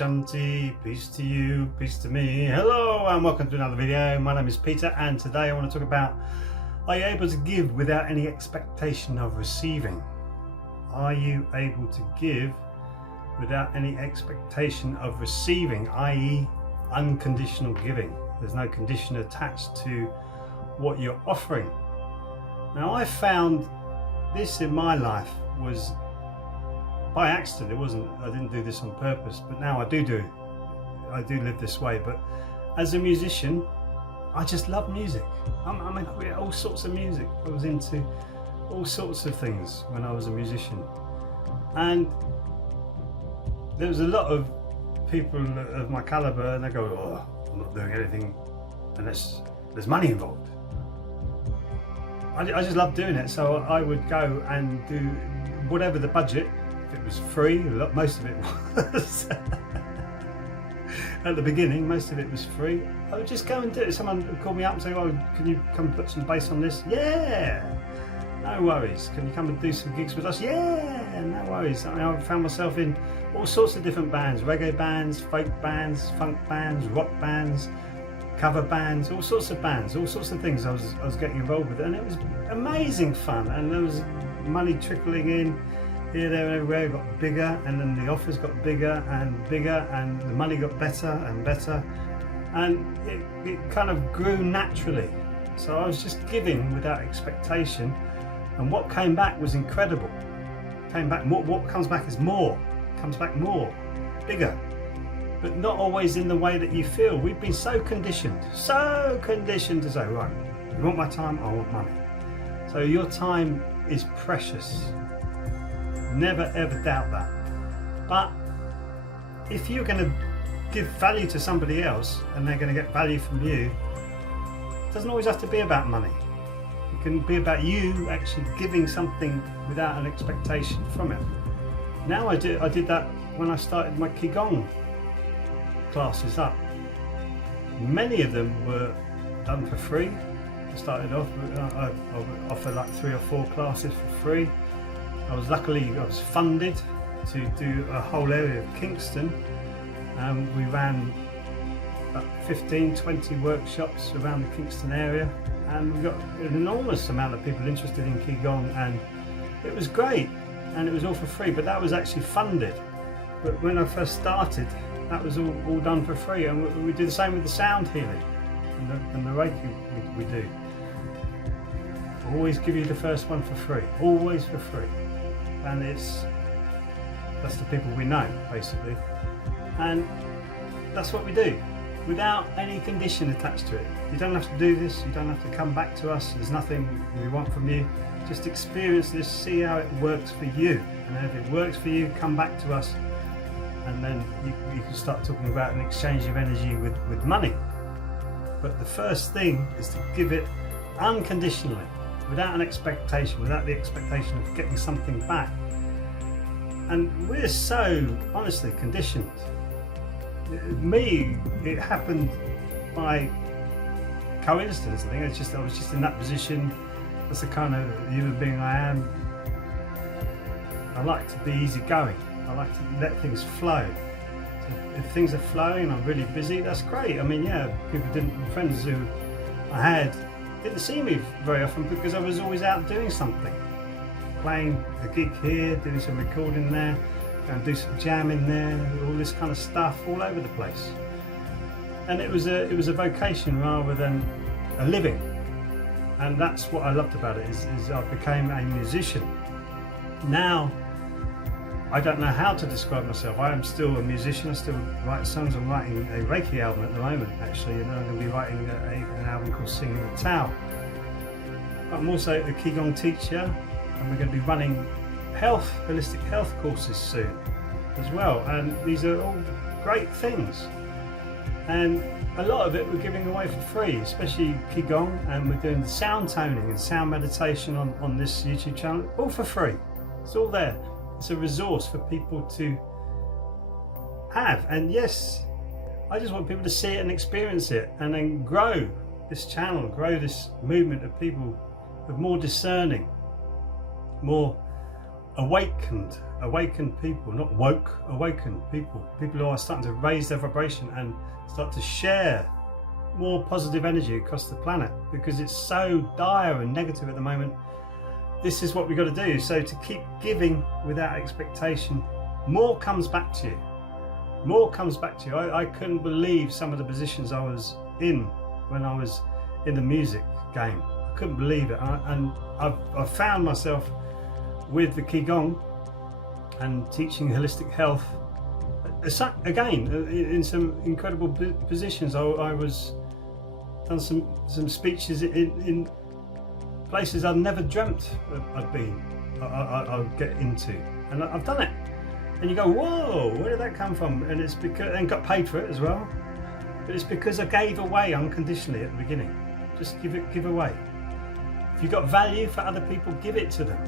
Shanti, peace to you, peace to me. Hello and welcome to another video. My name is Peter and today I want to talk about, are you able to give without any expectation of receiving? Are you able to give without any expectation of receiving, i.e. unconditional giving? There's no condition attached to what you're offering. Now I found this in my life was by accident. I didn't do this on purpose, but now I do live this way. But as a musician, I just love music. I mean, all sorts of music. I was into all sorts of things when I was a musician, and there was a lot of people of my caliber, and they go, "Oh, I'm not doing anything unless there's money involved." I just love doing it, so I would go and do whatever the budget. If it was free, most of it was. At the beginning, most of it was free. I would just go and do it. Someone would call me up and say, "Oh, can you come put some bass on this?" Yeah, no worries. Can you come and do some gigs with us? Yeah, no worries. I mean, I found myself in all sorts of different bands: reggae bands, folk bands, funk bands, rock bands, cover bands, all sorts of bands, all sorts of things I was getting involved with, and it was amazing fun. And there was money trickling in here, there, and everywhere. It got bigger, and then the offers got bigger, and the money got better and better, and it kind of grew naturally. So I was just giving without expectation, and what came back was incredible. Came back more. What comes back is more. Comes back more, bigger, but not always in the way that you feel. We've been so conditioned to say, right, you want my time, I want money. So your time is precious. Never ever doubt that. But if you're going to give value to somebody else and they're going to get value from you, it doesn't always have to be about money. It can be about you actually giving something without an expectation from it. Now I did that when I started my Qigong classes up. Many of them were done for free. I started off, I would offer like 3 or 4 classes for free. I was funded to do a whole area of Kingston. We ran about 15-20 workshops around the Kingston area, and we got an enormous amount of people interested in Qigong, and it was great, and it was all for free, but that was actually funded. But when I first started, that was all done for free, and we do the same with the sound healing and the Reiki we do. Always give you the first one for free, always for free. And that's the people we know, basically, and that's what we do without any condition attached to it. You don't have to do this, you don't have to come back to us, there's nothing we want from you. Just experience this, see how it works for you, and if it works for you, come back to us, and then you can start talking about an exchange of energy with money. But the first thing is to give it unconditionally, without an expectation, without the expectation of getting something back. And we're so honestly conditioned. Me, it happened by coincidence. I think I was just in that position. That's the kind of human being I am. I like to be easygoing. I like to let things flow. So if things are flowing and I'm really busy, that's great. I mean, yeah, friends who I had didn't see me very often because I was always out doing something, playing a gig here, doing some recording there, going to do some jamming there, all this kind of stuff all over the place. And it was a vocation rather than a living, and that's what I loved about it. Is I became a musician. Now I don't know how to describe myself. I am still a musician. I still write songs. I'm writing a Reiki album at the moment, actually, and I'm going to be writing an album called Singing the Tao. But I'm also a Qigong teacher, and we're going to be running holistic health courses soon as well. And these are all great things. And a lot of it we're giving away for free, especially Qigong, and we're doing sound toning and sound meditation on this YouTube channel, all for free. It's all there. It's a resource for people to have, and yes, I just want people to see it and experience it, and then grow this channel, grow this movement of people who are more discerning, more awakened, awakened people, not woke, awakened people who are starting to raise their vibration and start to share more positive energy across the planet, because it's so dire and negative at the moment. This is what we've got to do. So to keep giving without expectation, more comes back to you. More comes back to you. I couldn't believe some of the positions I was in when I was in the music game. I couldn't believe it. And I've found myself with the Qigong and teaching holistic health again in some incredible positions. I was done some speeches in places I'd never dreamt I'd been. I'd get into, and I've done it. And you go, whoa, where did that come from? And it's because, and got paid for it as well. But it's because I gave away unconditionally at the beginning. Just give away. If you've got value for other people, give it to them.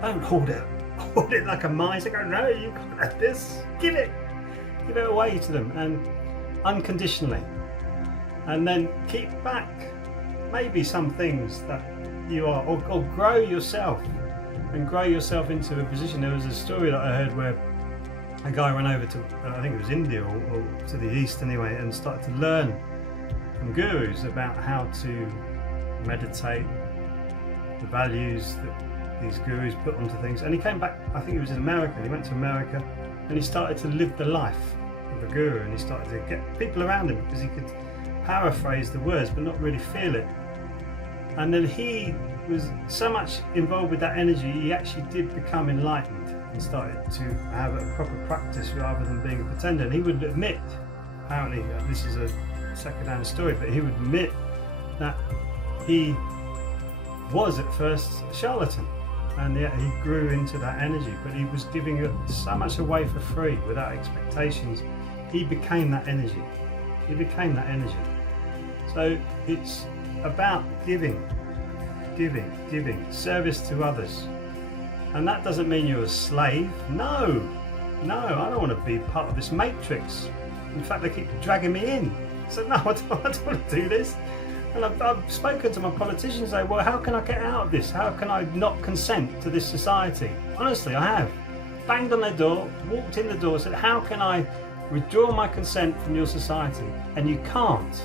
Don't hold it like a miser. Go, no, you can't have this. Give it away to them, and unconditionally. And then keep back maybe some things that you are, or grow yourself, and grow yourself into a position. There was a story that I heard where a guy went over to, I think it was India or to the east anyway, and started to learn from gurus about how to meditate, the values that these gurus put onto things. And he came back, I think he was in America, and he went to America and he started to live the life of a guru, and he started to get people around him because he could paraphrase the words but not really feel it. And then he was so much involved with that energy, he actually did become enlightened and started to have a proper practice rather than being a pretender. And he would admit, apparently this is a second-hand story, but he would admit that he was at first a charlatan, and yet he grew into that energy, but he was giving it so much away for free without expectations. He became that energy. So it's about giving, service to others. And that doesn't mean you're a slave. No, I don't want to be part of this matrix. In fact, they keep dragging me in. So no, I don't want to do this. And I've spoken to my politicians, say, well, how can I get out of this? How can I not consent to this society? Honestly, I have. Banged on their door, walked in the door, said, how can I withdraw my consent from your society? And you can't.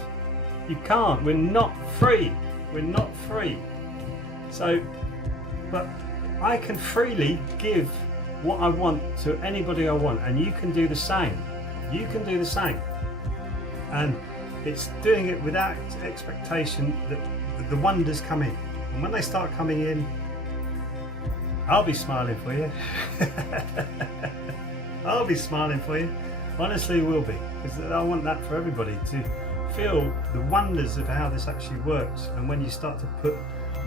You can't. We're not free. So, but I can freely give what I want to anybody I want, and you can do the same. And it's doing it without expectation that the wonders come in. And when they start coming in, I'll be smiling for you. I'll be smiling for you. Honestly, will be. Because I want that for everybody, to feel the wonders of how this actually works. And when you start to put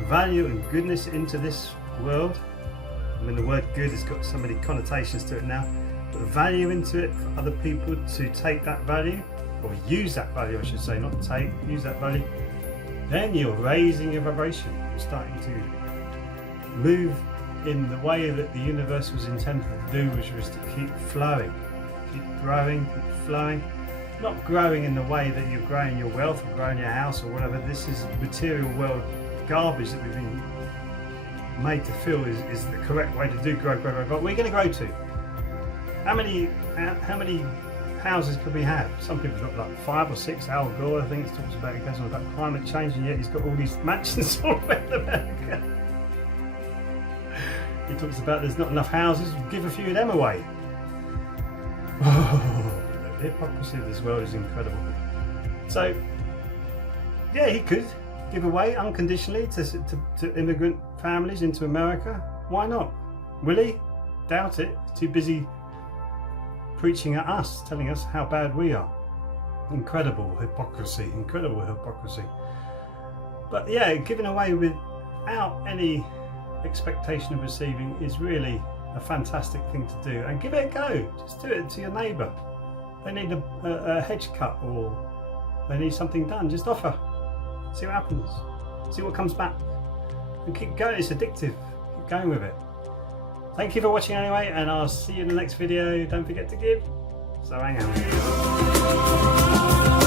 value and goodness into this world, I mean, the word good has got so many connotations to it now, put value into it for other people to take that value, or use that value, I should say, not take, use that value, then you're raising your vibration. You're starting to move in the way that the universe was intended to do, which was to keep flowing, keep growing, keep flowing. Not growing in the way that you're growing your wealth or growing your house or whatever. This is material world garbage that we've been made to feel is the correct way to do grow. But we're going to grow to. How many houses could we have? Some people got like 5 or 6. Al Gore, I think, talks about, he goes on about climate change, and yet he's got all these mansions all around America. He talks about there's not enough houses, give a few of them away. The hypocrisy of this world is incredible. So, yeah, he could give away unconditionally to immigrant families into America. Why not? Will he? Doubt it. Too busy preaching at us, telling us how bad we are. Incredible hypocrisy. But yeah, giving away without any expectation of receiving is really a fantastic thing to do. And give it a go. Just do it to your neighbour. They need a hedge cut, or they need something done. Just offer. See what happens. See what comes back. And keep going. It's addictive. Keep going with it. Thank you for watching anyway, and I'll see you in the next video. Don't forget to give. So hang on.